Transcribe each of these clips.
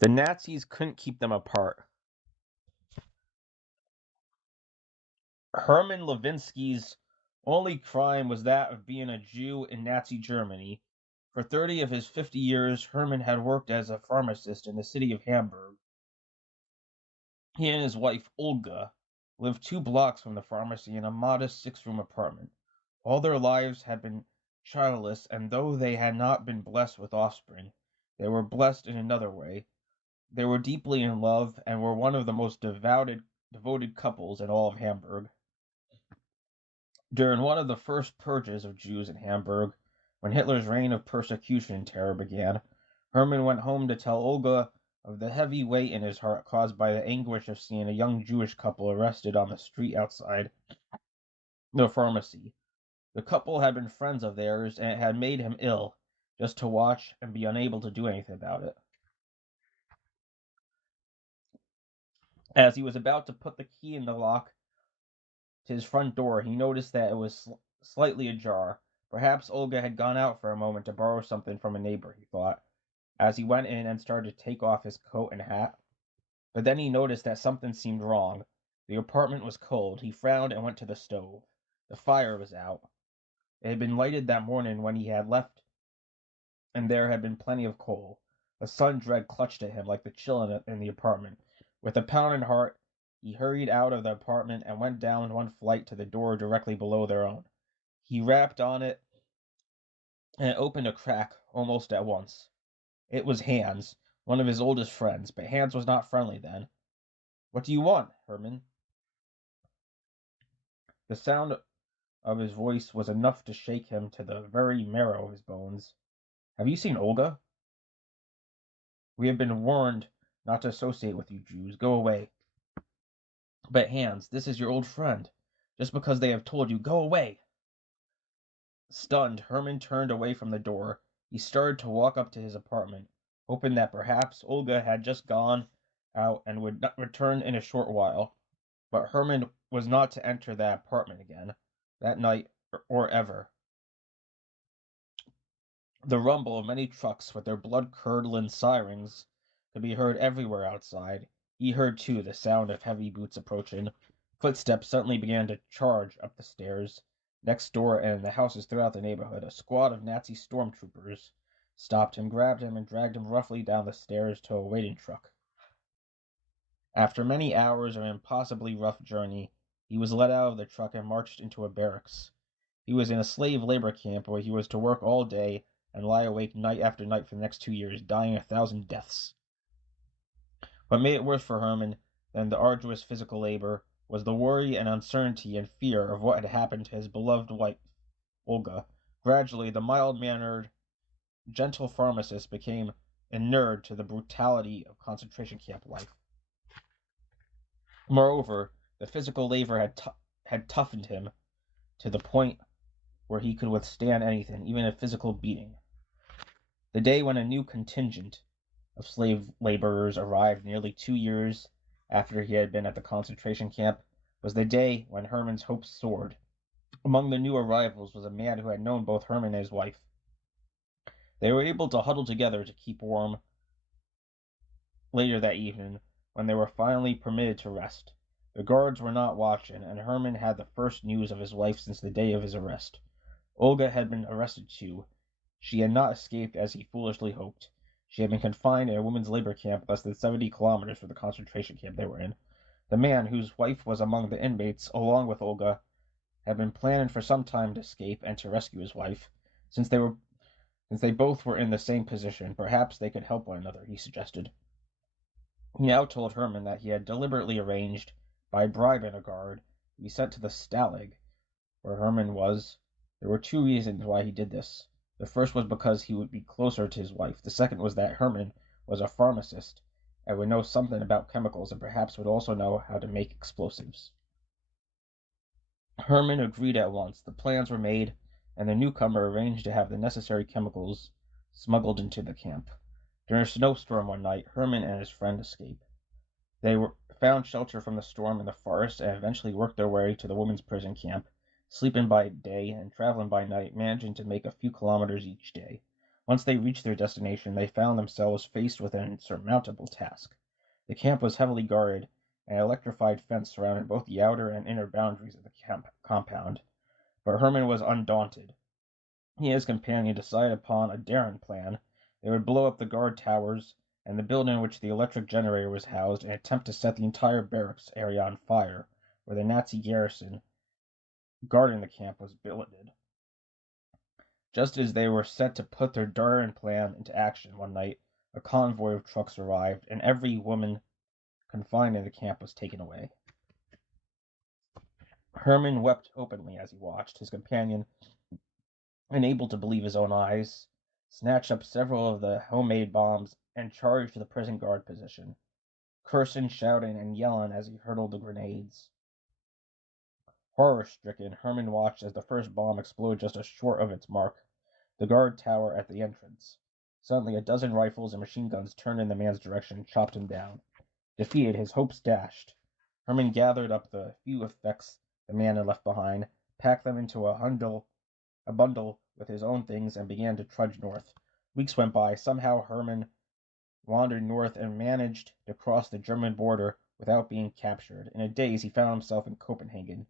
The Nazis couldn't keep them apart. Herman Levinsky's only crime was that of being a Jew in Nazi Germany. For 30 of his 50 years, Herman had worked as a pharmacist in the city of Hamburg. He and his wife, Olga, lived 2 blocks from the pharmacy in a modest 6-room apartment. All their lives had been childless, and though they had not been blessed with offspring, they were blessed in another way. They were deeply in love and were one of the most devoted couples in all of Hamburg. During one of the first purges of Jews in Hamburg, when Hitler's reign of persecution and terror began, Herman went home to tell Olga of the heavy weight in his heart caused by the anguish of seeing a young Jewish couple arrested on the street outside the pharmacy. The couple had been friends of theirs, and it had made him ill just to watch and be unable to do anything about it. As he was about to put the key in the lock to his front door, he noticed that it was slightly ajar. Perhaps Olga had gone out for a moment to borrow something from a neighbor, he thought, as he went in and started to take off his coat and hat. But then he noticed that something seemed wrong. The apartment was cold. He frowned and went to the stove. The fire was out. It had been lighted that morning when he had left, and there had been plenty of coal. A sudden dread clutched at him like the chill in the apartment. With a pounding heart, he hurried out of the apartment and went down one flight to the door directly below their own. He rapped on it, and it opened a crack almost at once. It was Hans, one of his oldest friends, but Hans was not friendly then. "What do you want, Herman?" The sound of his voice was enough to shake him to the very marrow of his bones. "Have you seen Olga?" "We have been warned not to associate with you Jews. Go away." "But Hans, this is your old friend. Just because they have told you, go away." Stunned, Herman turned away from the door. He started to walk up to his apartment, hoping that perhaps Olga had just gone out and would not return in a short while. But Herman was not to enter that apartment again, that night or ever. The rumble of many trucks with their blood-curdling sirens could be heard everywhere outside. He heard, too, the sound of heavy boots approaching. Footsteps suddenly began to charge up the stairs. Next door and in the houses throughout the neighborhood, a squad of Nazi stormtroopers stopped him, grabbed him, and dragged him roughly down the stairs to a waiting truck. After many hours of an impossibly rough journey, he was let out of the truck and marched into a barracks. He was in a slave labor camp where he was to work all day and lie awake night after night for the next 2 years, dying 1,000 deaths. What made it worse for Herman than the arduous physical labor was the worry and uncertainty and fear of what had happened to his beloved wife, Olga. Gradually, the mild-mannered, gentle pharmacist became inured to the brutality of concentration camp life. Moreover, the physical labor had toughened him to the point where he could withstand anything, even a physical beating. The day when a new contingent of slave laborers arrived nearly 2 years after he had been at the concentration camp was the day when Herman's hopes soared. Among the new arrivals was a man who had known both Herman and his wife. They were able to huddle together to keep warm later that evening when they were finally permitted to rest. The guards were not watching, and Herman had the first news of his wife since the day of his arrest. Olga had been arrested too. She had not escaped as he foolishly hoped. She had been confined in a women's labor camp less than 70 kilometers from the concentration camp they were in. The man, whose wife was among the inmates, along with Olga, had been planning for some time to escape and to rescue his wife. Since they both were in the same position, perhaps they could help one another, he suggested. He now told Herman that he had deliberately arranged, by bribing a guard, to be sent to the Stalag, where Herman was. There were 2 reasons why he did this. The first was because he would be closer to his wife. The second was that Herman was a pharmacist and would know something about chemicals and perhaps would also know how to make explosives. Herman agreed at once. The plans were made, and the newcomer arranged to have the necessary chemicals smuggled into the camp. During a snowstorm one night, Herman and his friend escaped. They found shelter from the storm in the forest and eventually worked their way to the women's prison camp, sleeping by day and traveling by night, managing to make a few kilometers each day. Once they reached their destination, they found themselves faced with an insurmountable task. The camp was heavily guarded, and an electrified fence surrounded both the outer and inner boundaries of the compound. But Herman was undaunted. He and his companion decided upon a daring plan. They would blow up the guard towers and the building in which the electric generator was housed and attempt to set the entire barracks area on fire, where the Nazi garrison guarding the camp was billeted. Just as they were set to put their daring plan into action one night, a convoy of trucks arrived, and every woman confined in the camp was taken away. Herman wept openly as he watched. His companion, unable to believe his own eyes, snatched up several of the homemade bombs and charged the prison guard position, cursing, shouting, and yelling as he hurled the grenades. Horror-stricken, Herman watched as the first bomb exploded just short of its mark, the guard tower at the entrance. Suddenly, a dozen rifles and machine guns turned in the man's direction and chopped him down. Defeated, his hopes dashed. Herman gathered up the few effects the man had left behind, packed them into a bundle with his own things, and began to trudge north. Weeks went by. Somehow Herman wandered north and managed to cross the German border without being captured. In a daze, he found himself in Copenhagen.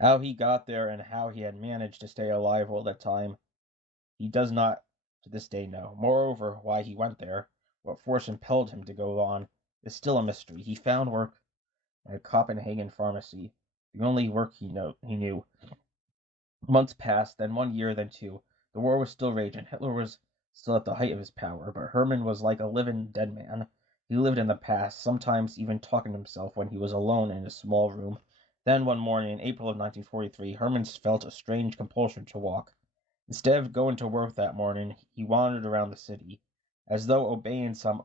How he got there and how he had managed to stay alive all that time, he does not to this day know. Moreover, why he went there, what force impelled him to go on, is still a mystery. He found work at a Copenhagen pharmacy, the only work he knew. Months passed, then 1 year, then 2. The war was still raging. Hitler was still at the height of his power, but Herman was like a living dead man. He lived in the past, sometimes even talking to himself when he was alone in his small room. Then one morning in April of 1943, Herman felt a strange compulsion to walk. Instead of going to work that morning, he wandered around the city. As though obeying some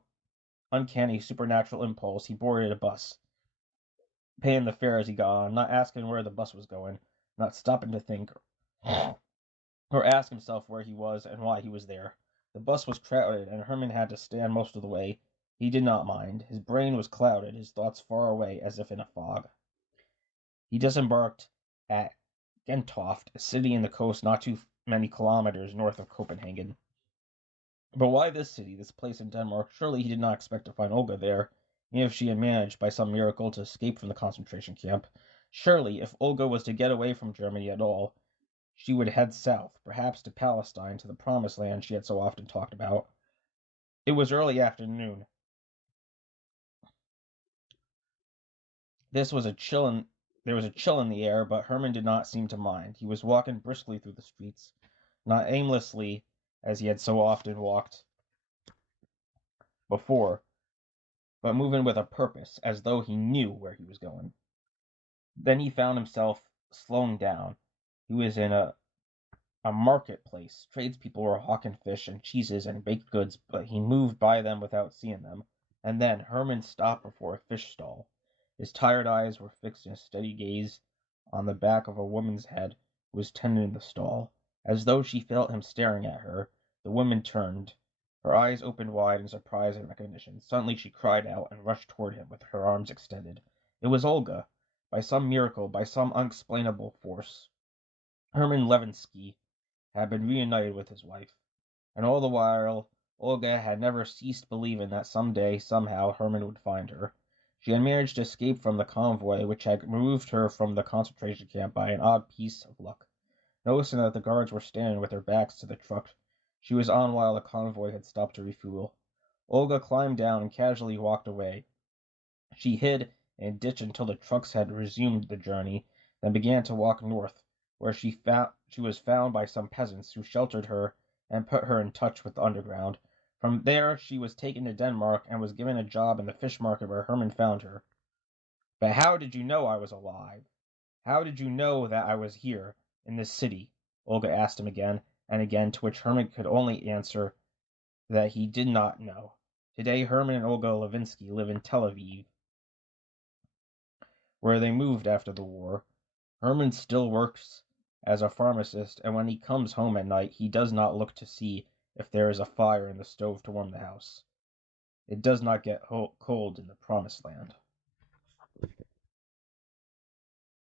uncanny supernatural impulse, he boarded a bus, paying the fare as he got on, not asking where the bus was going, not stopping to think or ask himself where he was and why he was there. The bus was crowded, and Herman had to stand most of the way. He did not mind. His brain was clouded, his thoughts far away, as if in a fog. He disembarked at Gentofte, a city in the coast not too many kilometers north of Copenhagen. But why this city, this place in Denmark? Surely he did not expect to find Olga there, even if she had managed by some miracle to escape from the concentration camp. Surely, if Olga was to get away from Germany at all, she would head south, perhaps to Palestine, to the promised land she had so often talked about. It was early afternoon. There was a chill in the air, but Herman did not seem to mind. He was walking briskly through the streets, not aimlessly as he had so often walked before, but moving with a purpose, as though he knew where he was going. Then he found himself slowing down. He was in a marketplace. Tradespeople were hawking fish and cheeses and baked goods, but he moved by them without seeing them. And then Herman stopped before a fish stall. His tired eyes were fixed in a steady gaze on the back of a woman's head who was tending the stall. As though she felt him staring at her, the woman turned. Her eyes opened wide in surprise and recognition. Suddenly she cried out and rushed toward him with her arms extended. It was Olga. By some miracle, by some unexplainable force, Herman Levinsky had been reunited with his wife. And all the while, Olga had never ceased believing that some day, somehow, Herman would find her. She had managed to escape from the convoy, which had removed her from the concentration camp by an odd piece of luck. Noticing that the guards were standing with their backs to the truck she was on while the convoy had stopped to refuel, Olga climbed down and casually walked away. She hid in a ditch until the trucks had resumed the journey, then began to walk north, where she was found by some peasants who sheltered her and put her in touch with the underground. From there she was taken to Denmark and was given a job in the fish market where Herman found her. But how did you know I was alive? How did you know that I was here, in this city? Olga asked him again and again, to which Herman could only answer that he did not know. Today Herman and Olga Levinsky live in Tel Aviv, where they moved after the war. Herman still works as a pharmacist, and when he comes home at night, he does not look to see if there is a fire in the stove to warm the house. It does not get cold in the promised land.